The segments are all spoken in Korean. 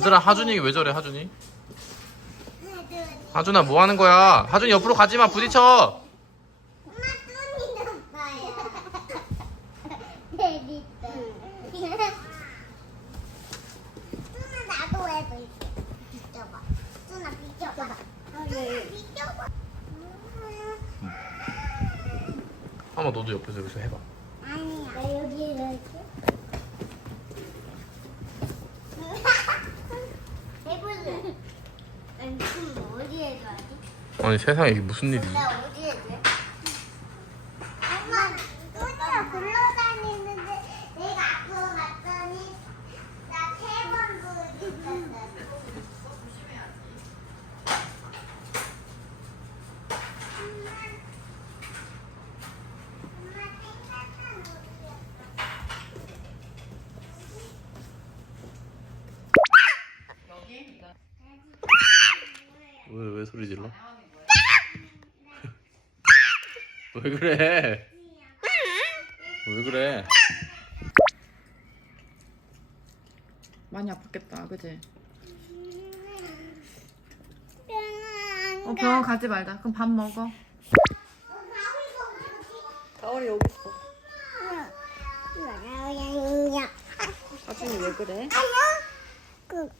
얘들아 하준이 왜 저래 하준이? 하준아 뭐 하는 거야? 하준이 옆으로 가지 마 부딪혀. 한번 너도 옆에서 여기서 해봐. 아니야. 나 여기 이렇게. 해볼래. 아니 그럼 어디 해줘야지? 아니 세상에 이게 무슨 일이지? 나 어디 해줘? 엄마 누나 굴러다니는데 내가 앞으로 갔더니 나 세 번 부딪혔어. 엄마 생각한 모르겠어. 왜 왜 소리 질러? 왜 그래? 왜 그래? 많이 아팠겠다, 그지? 어 병원 가지 말자. 그럼 밥 먹어. 가을이 여기 있어. 야. 사진이 왜 그래? 그. 아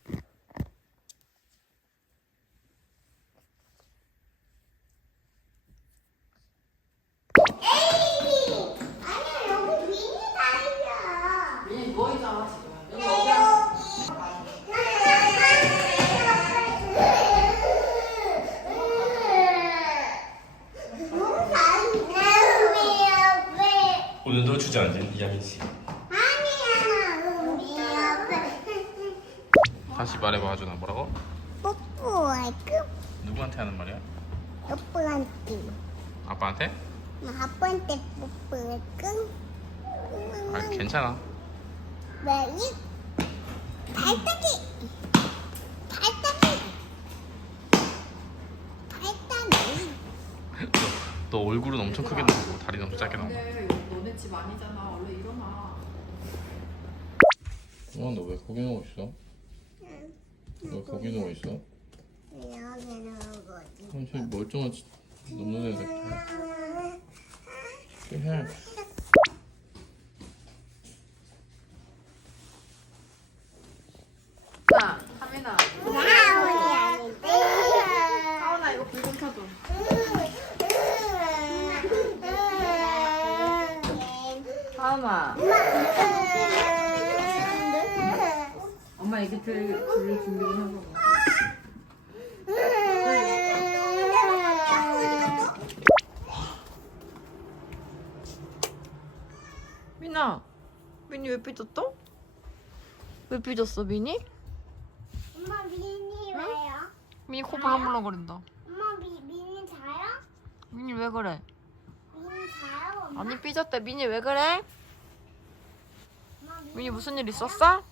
주저앉은 이하민 씨. 다시 말해봐 하준아 뭐라고? 뽀뽀할까? 누구한테 하는 말이야? 뽀뽀한테 아빠한테? 아빠한테 뽀뽀할까? 아 괜찮아. 왜? 발떡이 발떡이 발떡이 너, 너 얼굴은 엄청 크게 나오고 다리는 엄청 작게 나와. 근데 너네 집 아니잖아. 원래 일어나. 어, 너왜 거기 누워 있어? 왜 거기 누워 있어? 여기는 거지 어, 저 멀쩡한 지- 놈는 애 같아. 이렇게 해. 자, 하민아. 나오지 아닌데 하은아 이거 불 좀 켜줘. 하은아. 엄마 이게 들, 들 준비 좀 해보고. 민아. 민이 왜 삐졌어? 왜 삐졌어, 민이? 엄마 미니 왜요? 민이 코 벌렁벌렁거린다. 엄마 미, 미니 자요? 민이 왜 그래? 미니 자요? 엄마? 아니 삐졌대. 민이 왜 그래? 미니, 무슨 일 있었어?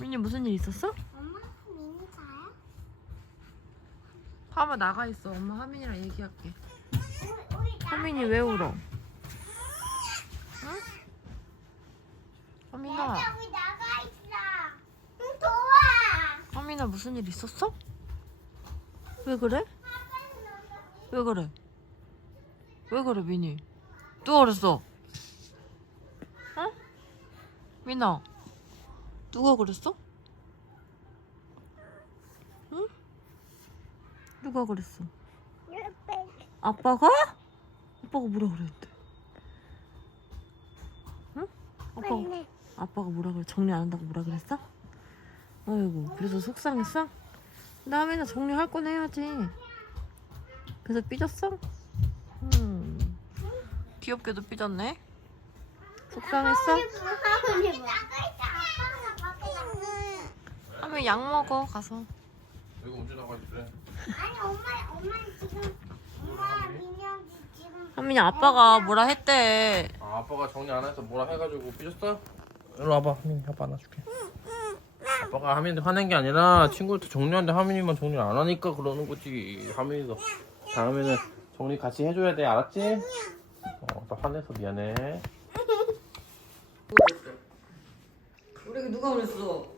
민이 무슨 일 있었어? 엄마 미니 자요? 하마 나가 있어. 엄마 하민이랑 얘기할게. 하민이 왜 울어? 응? 하민아, 내가 우리 나가 있어 응, 좋아 하민아 무슨 일 있었어? 왜 그래? 왜 그래? 왜 그래 민이? 누가 그랬어? 어? 민아, 누가 그랬어? 응? 누가 그랬어? 아빠가? 아빠가 뭐라 그랬대? 응? 아빠가 아빠가 뭐라 그래? 정리 안 한다고 뭐라 그랬어? 아이고 그래서 속상했어? 다음에는 정리할 건 해야지. 그래서 삐졌어? 음. 귀엽게도 삐졌네. 속상했어? 하면 약 먹어 가서. 이거 언제 나가지 그래? 아니 엄마 엄마 지금 엄마 민영이 지금 하민이 아빠가 뭐라 했대. 아 아빠가 정리 안 해서 뭐라 해가지고 삐졌어? 이리 와봐 하민이 아빠 안아줄게 아빠가 하민이 화낸 게 아니라 친구한테 정리하는데 하민이만 정리를 안 하니까 그러는 거지 하민이도 다음에는 정리 같이 해줘야 돼 알았지? 어 아빠 화내서 미안해 우리 누가 그랬어?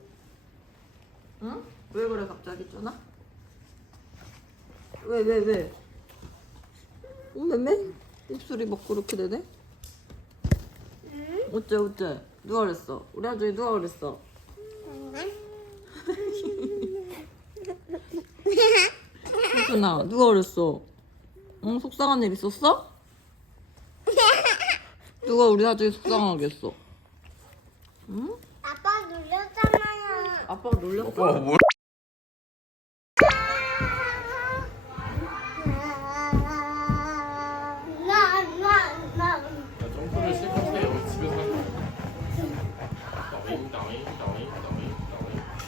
응? 왜 그래 갑자기 전화? 왜왜 왜? 어메메? 입술이 막 그렇게 되네? 어째 어째? 누가 그랬어? 우리 아들이 누가 그랬어? 혜준아 누가 그랬어? 응? 속상한 일 있었어? 누가 우리 아들이 속상하게 했어? 응? 아빠. 아빠가 놀렸어? 아빠 뭘? 나나나. 점프를 실컷해요. 집에서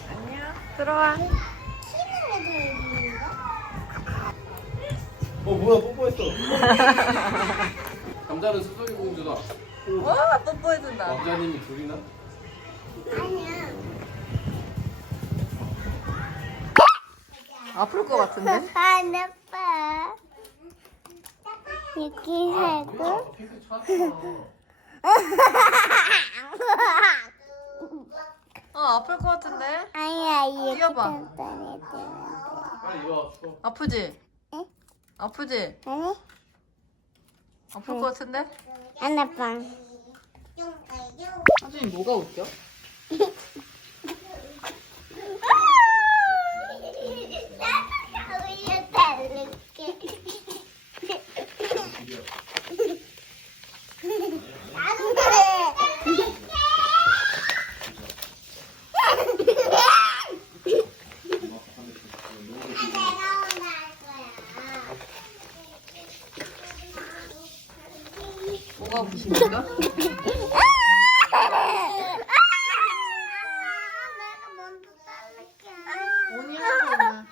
안녕. 들어와. 어 뭐야 뽀뽀했어. 감자는 수석이 공주다. 와 뽀뽀해준다. 왕자님이 둘이나? 아니야. 아플 것 같은데? 안 아빠. 이렇게 하고. 아, 핑크 찾았어 어 아플 것 같은데? 아니야 이렇게 뛰어봐. 빨리 일어나 또 아프지? 응? 아프지? 아니 아플 것 같은데? 안 아파. 하준이 뭐가 웃겨? 뭐가 아프십니까? 언니야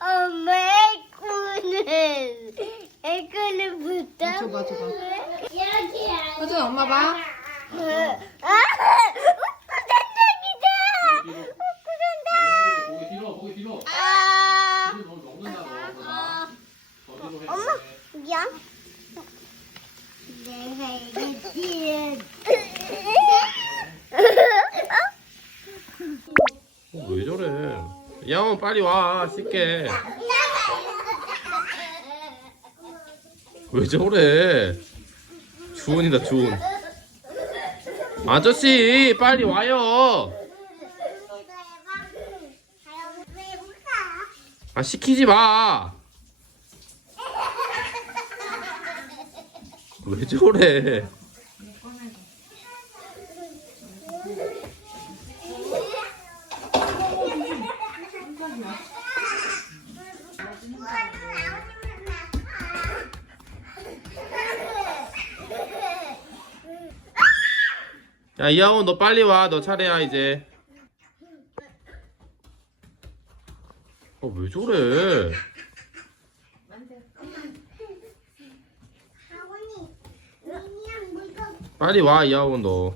엄마 애꾸는 애꾸는 줘봐 여기야. 하준 엄마 봐. 아 거기 뒤로 거기 뒤로 아 뒤로 너 먹는다 너 거기로 해 엄마 미안 내가 이겼지 어, 왜 저래? 야옹 빨리 와. 씻게 왜 저래 주원이다 주원 아저씨 빨리 와요 아 시키지 마. 왜 저래? 야 이하원 너 빨리 와. 너 차례야 이제. 어왜 저래? 빨리 와 이하원 너.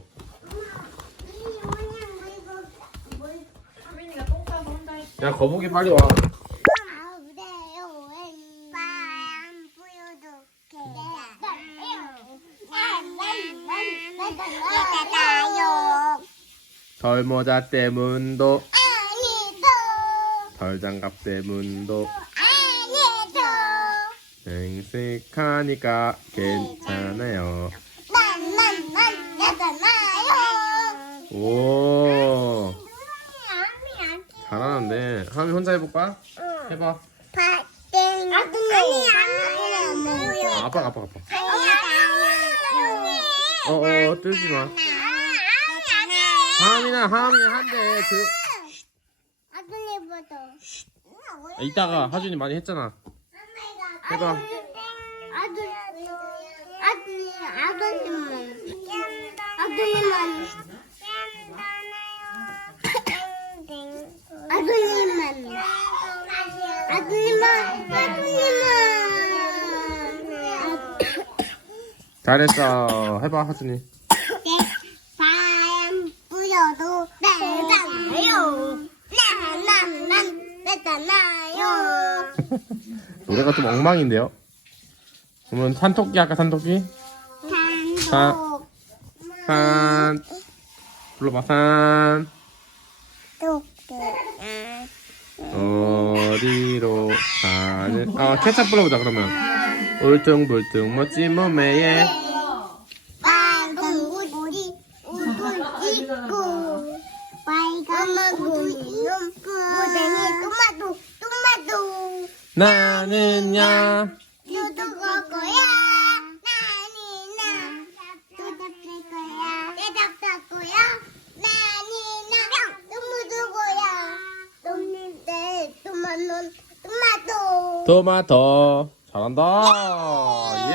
야 거북이 빨리 와. 덜모자 때문도 덜장갑 때문도 생색하니까 괜찮아요. 오 잘하는데 하미 혼자 해볼까? 해봐. 아니 아니 아니 아, 아빠 아빠 아빠. 어어 뜨지 마. 하민아 하민이 한대 들. 아들내보다 아, 이따가 하준이 많이 했잖아. 해봐. 아들 아들 아들님만 아들님만 아들님만 아들님만 아들님만 잘했어. 해봐 하준이. 바람 불어도 내잖아요 나나난 내잖아요 노래가 좀 엉망인데요. 그러면 산토끼 아까 산토끼? 단독 산. 불러봐 산. 독도 어디로 가는? 아 케찹 불러보자 그러면. 울퉁불퉁 멋진 몸매에 빨간 옷이 옷을 입고 빨간 옷을 입고 고댕이 토마토 토마토 나는야. 누구가 거야 나니 나 누구일 거야 대답 할 거야 나니 나 누구 누구야 놈인데 토마토 토마토. 잘한다. 예.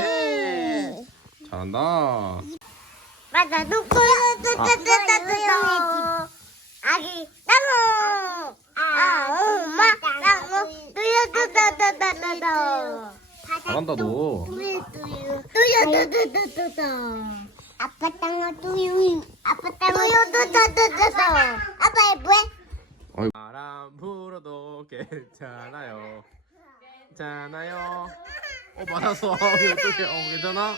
잘한다. 맞아 누구야 누구야 아기 나무 아 엄마 뚜여뚜뚜뚜뚜뚜 잘한다 너. 뚜여뚜뚜뚜뚜뚜 아빠 땅어 뚜유 아빠 땅어 뚜여뚜뚜뚜뚜 아빠 뭐해? 바람 불어도 괜찮아요. 괜찮아요. 어 맞았어. 어떡해. 어 괜찮아?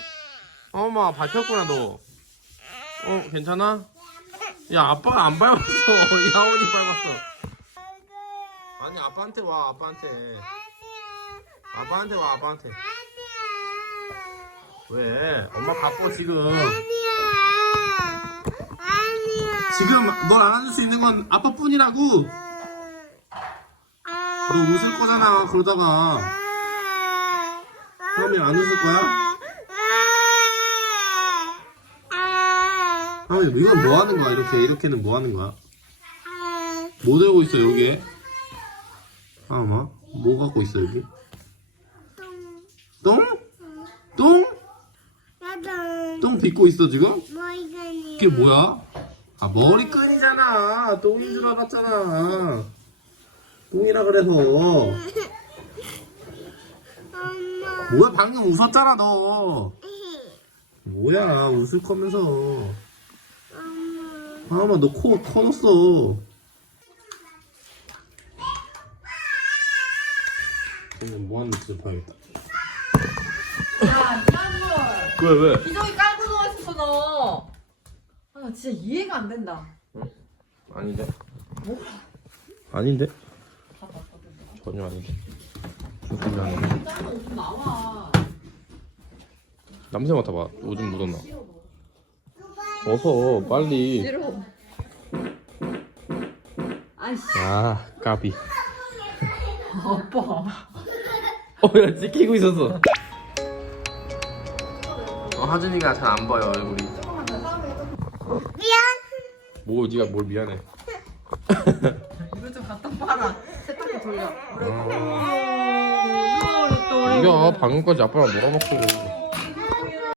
엄마 밟혔구나 너. 어 괜찮아? 야 아빠가 안 밟았어. 야원이 밟았어. 아니 아빠한테 와 아빠한테. 아빠한테 와 아빠한테. 왜? 엄마 바빠 지금. 지금 널 안아줄 수 있는 건 아빠뿐이라고. 너 웃을 거잖아 그러다가. 다음에 안 웃을 거야? 하은이 이건 뭐 하는 거야 이렇게 이렇게는 뭐 하는 거야? 뭐 들고 있어 여기에? 하은아 뭐 갖고 있어 여기? 똥? 똥? 똥? 빚고 있어 지금? 이게 뭐야? 아 머리끈이잖아. 똥인 줄 알았잖아. 똥이라 그래서. 뭐야 방금 웃었잖아 너. 뭐야 웃을 거면서. 하은아 너코 터졌어 그냥 뭐 하는지 좀 봐야겠다 야, 미안물. 왜 왜? 기저귀 깔고 누워있었어, 너. 아, 나 진짜 이해가 안 된다. 아닌데? 뭐? 아닌데? 전혀 아닌데. 전혀 아닌데. 짧은 옷좀 나와. 냄새 맡아봐. 오줌 묻었나? 어서 빨리. 싫어. 아이씨, 아 까비. 아빠. 어야 찍히고 있었어. 어 하준이가 잘 안 보여 얼굴이. 미안 뭐 네가 뭘 미안해. 이거 좀 갖다 빨아. 세탁기 돌려. 어. 또 이겨 방금까지 아빠랑 놀아먹고.